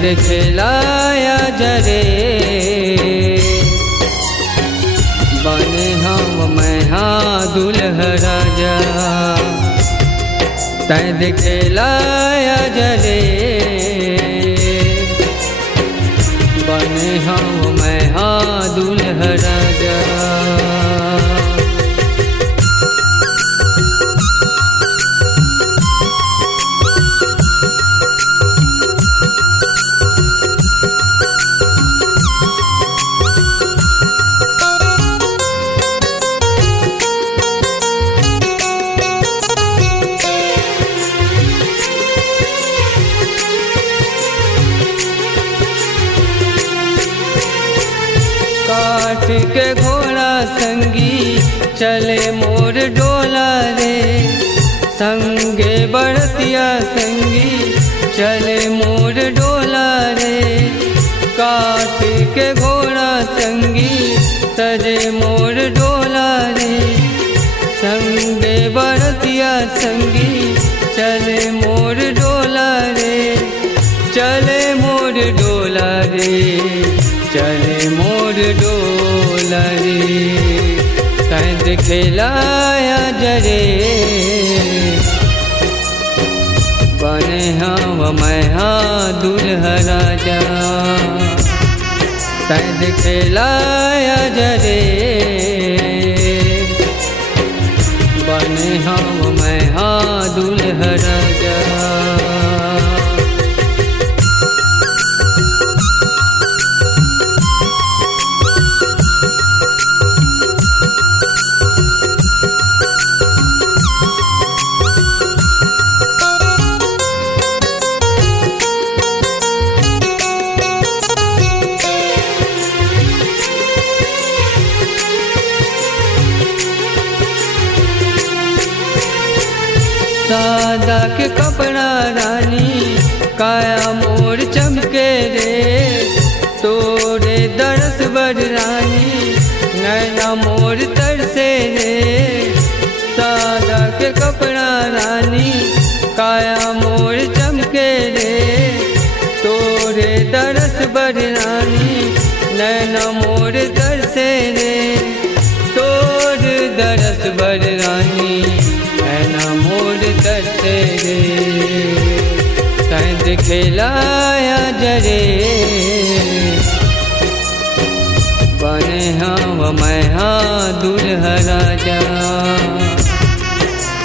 दिखलाया जरे बने हम मैं हाँ दुल्हा राजा। तै दिखलाया जरे बने हम मैं हाँ दुल्हा राजा। काठ के घोड़ा संगी चले मोर डोला रे, संगे बरतिया संगी चले मोर डोला रे। काठ के घोड़ा संगी सजे मोर डोला रे, संगे बरतिया संगी चले मोर डोला रे। चले मोर डोला रे, चले मोर डोला रे। तै दिखलाया जरे बने हाँ मैं हाँ दुल्हा राजा। तै दिखलाया जरे बने हाँ मैं हाँ दुल्हा राजा। सादा के कपड़ा रानी काया मोर चमके रे, तोरे दरस बड़ रानी नैना मोर तरसे रे। सादा के कपड़ा रानी काया मोर चमके रे, तोरे दरस बड़ रानी नैना मोर तरसे रे। तोर दरस बड़ रानी नैना मोर तरसे रे। तै दिखलाया जरे बने हाँ मैं हाँ दुल्हा राजा।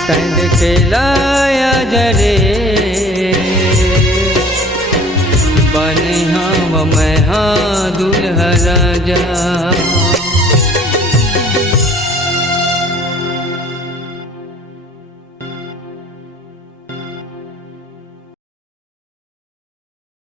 तै दिखलाया जरे बने हाँ मैं हाँ दुल्हा राजा।